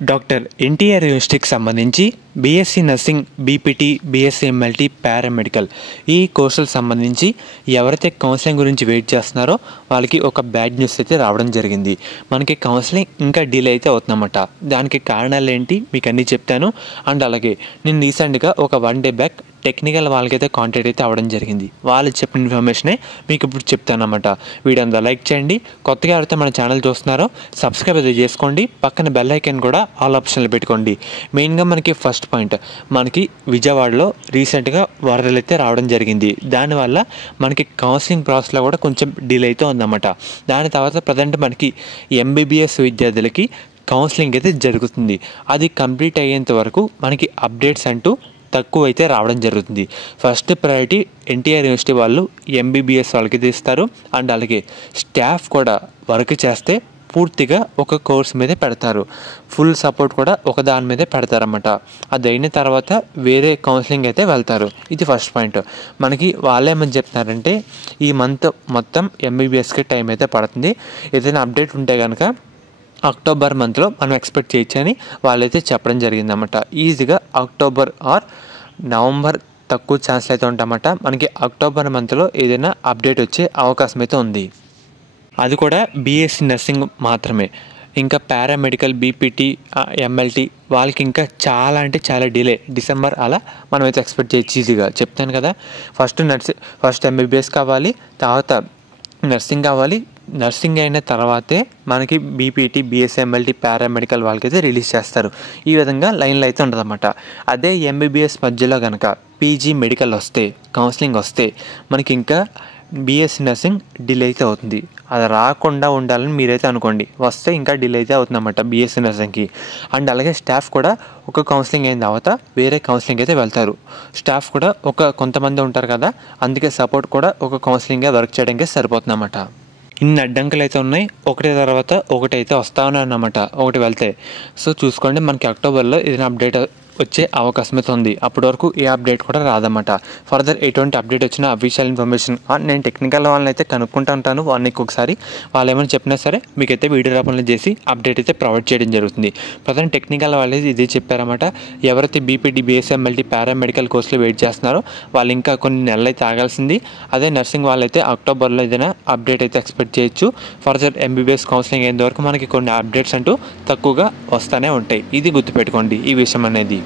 Doctor NTR యూనివర్సిటీకి సంబంధించి BSc nursing, BPT, BSc MLT, paramedical ఈ కోర్సులకు సంబంధించి ఎవరైతే కౌన్సిలింగ్ గురించి వెయిట్ చేస్తున్నారో వాళ్ళకి ఒక బ్యాడ్ న్యూస్ అయితే రావడం జరిగింది. మనకి కౌన్సిలింగ్ ఇంకా డిలే అయితే అవుతుందన్నమాట. దానికి కారణాలు ఏంటి మీకు అన్నీ చెప్తాను. అండ్ అలాగే నేను రీసెంట్గా ఒక 1 day బ్యాక్ టెక్నికల్ వాళ్ళకైతే కాంటాక్ట్ అయితే అవ్వడం జరిగింది. వాళ్ళు చెప్పిన ఇన్ఫర్మేషనే మీకు ఇప్పుడు చెప్తానమాట. వీడియో అంతా లైక్ చేయండి. కొత్తగా ఎవరైతే మన ఛానల్ చూస్తున్నారో సబ్స్క్రైబ్ అయితే చేసుకోండి. పక్కన బెల్ ఐకాన్ కూడా ఆల్ ఆప్షన్లు పెట్టుకోండి. మెయిన్గా మనకి ఫస్ట్ పాయింట్, మనకి విజయవాడలో రీసెంట్గా వరదలు అయితే రావడం జరిగింది. దానివల్ల మనకి కౌన్సిలింగ్ ప్రాసెస్లో కూడా కొంచెం డిలే అయితే ఉందన్నమాట. దాని తర్వాత ప్రజెంట్ మనకి ఎంబీబీఎస్ విద్యార్థులకి కౌన్సిలింగ్ అయితే జరుగుతుంది. అది కంప్లీట్ అయ్యేంత వరకు మనకి అప్డేట్స్ అంటూ తక్కువ అయితే రావడం జరుగుతుంది. ఫస్ట్ ప్రయారిటీ ఎన్టీఆర్ యూనివర్సిటీ వాళ్ళు ఎంబీబీఎస్ వాళ్ళకి ఇస్తారు. అండ్ అలాగే స్టాఫ్ కూడా వర్క్ చేస్తే పూర్తిగా ఒక కోర్స్ మీదే పెడతారు. ఫుల్ సపోర్ట్ కూడా ఒక దాని మీదే పెడతారన్నమాట. అది అయిన తర్వాత వేరే కౌన్సిలింగ్ అయితే వెళ్తారు. ఇది ఫస్ట్ పాయింట్. మనకి వాళ్ళేమని చెప్తున్నారంటే ఈ మంత్ మొత్తం ఎంబీబీఎస్కి టైం అయితే పడుతుంది. ఏదైనా అప్డేట్ ఉంటే కనుక అక్టోబర్ మంత్లో మనం ఎక్స్పెక్ట్ చేయొచ్చని వాళ్ళైతే చెప్పడం జరిగిందన్నమాట. ఈజీగా అక్టోబర్ ఆర్ నవంబర్ తక్కువ ఛాన్స్లు అయితే ఉంటాయన్నమాట. మనకి అక్టోబర్ మంత్లో ఏదైనా అప్డేట్ వచ్చే అవకాశం అయితే ఉంది. అది కూడా బీఎస్సీ నర్సింగ్ మాత్రమే. ఇంకా పారామెడికల్, బీపీటీ, ఎంఎల్టీ వాళ్ళకి ఇంకా చాలా అంటే చాలా డిలే. డిసెంబర్ అలా మనం అయితే ఎక్స్పెక్ట్ చేయొచ్చు ఈజీగా. చెప్తాను కదా, ఫస్ట్ ఎంబీబీఎస్ కావాలి, తర్వాత నర్సింగ్ కావాలి. నర్సింగ్ అయిన తర్వాతే మనకి బీపీటీ, బీఎస్సీ, ఎంఎల్టీ, పారామెడికల్ వాళ్ళకైతే రిలీజ్ చేస్తారు. ఈ విధంగా లైన్లో అయితే ఉంటుందన్నమాట. అదే ఎంబీబీఎస్ మధ్యలో కనుక పీజీ మెడికల్ వస్తే, కౌన్సిలింగ్ వస్తే మనకి ఇంకా బీఎస్సీ నర్సింగ్ డిలే అయితే అవుతుంది. అది రాకుండా ఉండాలని మీరైతే అనుకోండి. వస్తే ఇంకా డిలే అయితే అవుతుందన్నమాట బీఎస్సీ నర్సింగ్కి. అండ్ అలాగే స్టాఫ్ కూడా ఒక కౌన్సిలింగ్ అయిన తర్వాత వేరే కౌన్సిలింగ్ అయితే వెళ్తారు. స్టాఫ్ కూడా కొంతమంది ఉంటారు కదా, అందుకే సపోర్ట్ కూడా ఒక కౌన్సిలింగ్గా వర్క్ చేయడానికి సరిపోతుందన్నమాట. ఇన్ని అడ్డంకులు అయితే ఉన్నాయి. ఒకటి తర్వాత ఒకటి అయితే వస్తా ఉన్నాయన్నమాట. ఒకటి వెళ్తే సో చూసుకోండి, మనకి అక్టోబర్లో ఏదైనా అప్డేట్ వచ్చే అవకాశం అయితే ఉంది. అప్పటి వరకు ఏ అప్డేట్ కూడా రాదన్నమాట. ఫర్దర్ ఎటువంటి అప్డేట్ వచ్చినా అఫీషియల్ ఇన్ఫర్మేషన్ నేను టెక్నికల్ వాళ్ళని అయితే కనుక్కుంటూ ఉంటాను. వారికి ఒకసారి వాళ్ళు ఏమైనా చెప్పినా సరే మీకైతే వీడియో రూపంలో చేసి అప్డేట్ అయితే ప్రొవైడ్ చేయడం జరుగుతుంది. ప్రజెంట్ టెక్నికల్ వాళ్ళు ఇదే చెప్పారన్నమాట. ఎవరైతే బీపీటీ, బీఎస్సీ, ఎంఎల్టీ, పారామెడికల్ కోర్సులు వెయిట్ చేస్తున్నారో వాళ్ళు ఇంకా కొన్ని నెలలు అయితే ఆగాల్సింది. అదే నర్సింగ్ వాళ్ళైతే అక్టోబర్లో ఏదైనా అప్డేట్ అయితే ఎక్స్పెక్ట్ చేయొచ్చు. ఫర్దర్ ఎంబీబీఎస్ కౌన్సిలింగ్ అయ్యేంత వరకు మనకి కొన్ని అప్డేట్స్ అంటూ తక్కువగా వస్తూనే ఉంటాయి. ఇది గుర్తుపెట్టుకోండి ఈ విషయం అనేది.